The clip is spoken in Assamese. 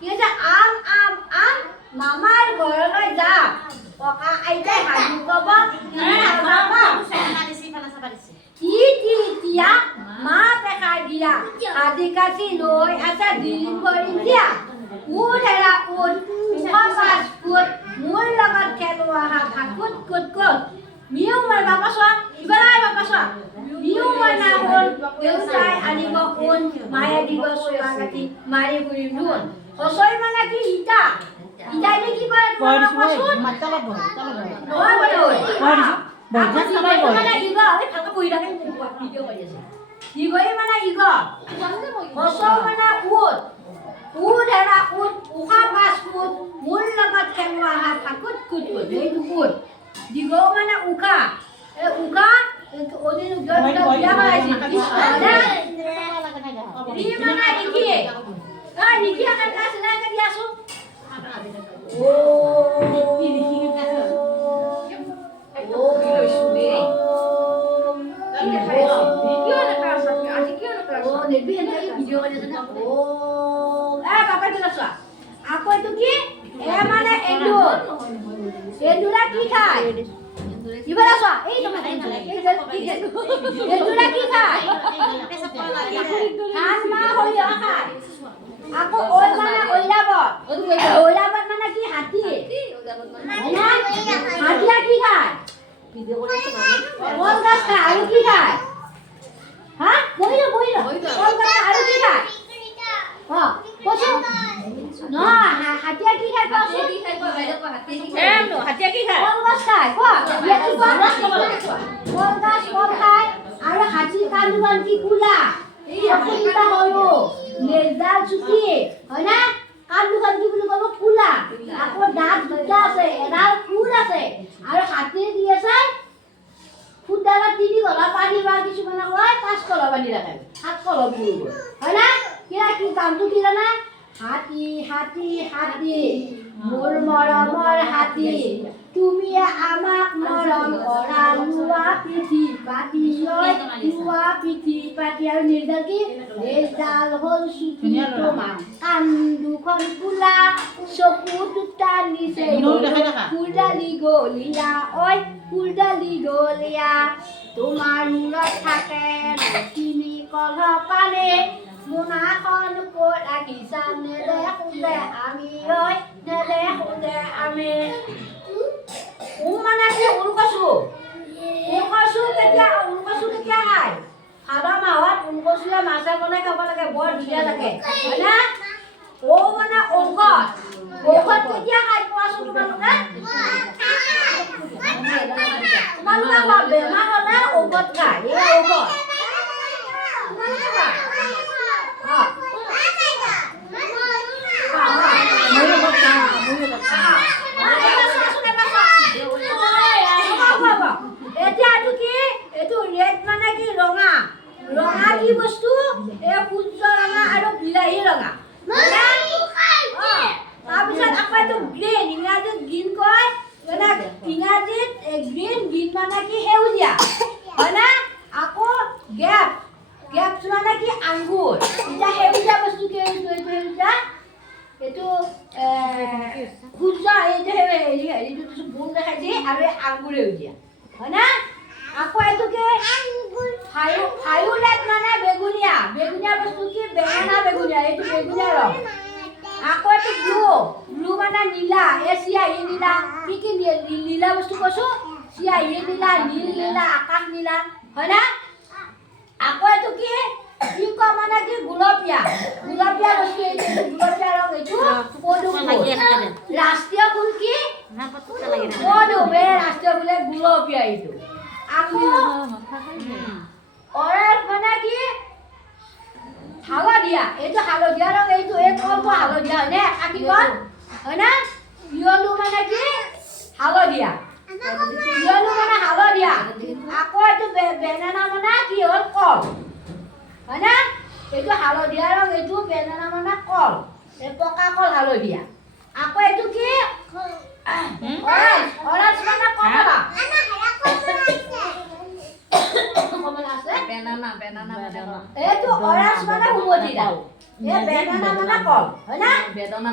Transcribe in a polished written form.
কি হৈছে আম মামাৰ ঘৰলৈ যাম ককা আইতাই সাধু ক'ব এতিয়া মা পেকা দিয়া আদি কাচি লৈ আছে দিন কৰি দিয়া উঠ হেৰা উঠ পাঁচ ফুট মোৰ লগত খেলোৱা কুট কুট কুট মিউ মই বাপা চোৱা ইবাৰাই বাপা চোৱা মিউ মই না হ'ল দেউতাই আনিব কোন মায়ে দিব চোৱা কাটি মাৰি ফুৰিম ধুন হচৈ মানে কি ইটা ইটাই নে কি কয় নহয় মানে ইগ ভালকে পঢ়ি থাকে ভিডিঅ' কৰি আছে ইগই মানে ইগ হচৌ মানে উঠ হেৰা উঠ উশা পাঁচ ফুট মোৰ লগত খেলোৱা কুট কুট কুট সেইটো উঠ দিগৌ মানে উশা এই উশা ওদিন বিয়া কৰাইছিল মানে নিকি নিকি আকাৰ চিলাই দি আছো আকৌ এইটো কি এ মানে এন্দুৰা কি খায় ইবাৰা চোৱা এই এন্দুৰা কি খায় ধান মাহ সৰিয়হ খায় আকৌ ওল মানে ঐৰাবত মানে কি হাতী হাতীয়া কি খায় কল গছ খায় আৰু কি খায় হা বহিল কল গছ আৰু কি খায় কৈছো নহয় হাতীয়া কি খায় হাতীয়া কি খায় কল গছ খায় কল গছ কল খায় আৰু হাতীৰ কান্দোন কি কোলা অসুবিধা হয় নেজাল চুটি হয় না কান্দোন কি বুলি ক'ব কোলা আকৌ দাঁত দুটা আছে এডাল ফুল আছে আৰু হাতীৰ কি আছে ফুটডালত 3 কলা পানী বা কিছুমানে কয় 5 কলা পানী ৰাখে 7 কলা ফুল হয় না কি কামটো কি জানা হাতী হাতী হাতী মোৰ মৰমৰ হাতী তুমি আমাক মৰম কৰা লোৱা পিঠি পাতি লোৱা পিঠি পাতি আৰু নিৰ্দাল কি নিৰ্দাল হ'ল চুটি তোমাৰ কাণ দুখন কোলা চকু দুটা নিচে ফুলডালি গলিয়া ঐ ফুলডালি গলিয়া তোমাৰ মূৰত থাকে 3 কলহ পানী মোনাখন ক'ত ৰাখিছা নেদেখোঁতে আমি ঐ নেদেখোঁতে আমি মানে কি ওলকচু কেতিয়া খায় ভাদ মাহত ওলকচুৱে মাছে বনাই খাব লাগে বৰ ধুনীয়া থাকে হয় না মানে ঔষধ কেতিয়া খাই কোৱাচোন তোমালোকে বেমাৰ হ'লে ঔষধ খায় এই ঔষধ ৰঙা কি বস্তু এই সূৰ্য ৰঙা আৰু বিলাহী ৰঙা তাৰপিছত আকৌ এইটো গ্ৰীণ ইংৰাজীত গ্ৰীণ কয় ইংৰাজীত গ্ৰীণ মানে কি সেউজীয়া হয় না আকৌ গেপ মানে কি আঙ্গুৰ এতিয়া সেউজীয়া বস্তু কি এইটো সেউজীয়া এইটো সূৰ্য এইটো গুণ দেখাই দিয়ে আৰু আঙ্গুৰ সেউজীয়া হয় না আকৌ এইটো কি ভায়োলেট মানে বেগুনীয়া বস্তু কি বেগুনীয়া এইটো বেগুনীয়া ৰং আকৌ এইটো ব্লু মানে নীলা চিয়াহী নীলা কি নীলা বস্তু কৈছো চিয়াহী নীলা নীল নীলা আকাশ নীলা হয় না আকৌ এইটো কি মানে কি গুলপীয়া বস্তু এইটো গুলপীয়া ৰং এইটো পদুম ৰাষ্ট্ৰীয় ফুল কি পদুম ৰাষ্ট্ৰীয় ফুলে গুলপীয়া এইটো আকৌ অৰেঞ্জ মানে কি হালধীয়া এইটো হালধীয়া ৰং এইটো এই কলটো হালধীয়া হয় নে কাটি কল হয় না ইয়েলো মানে কি হালধীয়া মানে হালধীয়া আকৌ এইটো বেনানা মানে কি হ'ল কল হয় না এইটো হালধীয়া ৰং এইটো বেনানা মানে কল এই পকা কল হালধীয়া আকৌ এইটো কি অৰেঞ্জ মানে কমলা এইটো অৰাজ মানে সুমতি দাল। এই বেদানা মানে কল, হয় না? বেদনা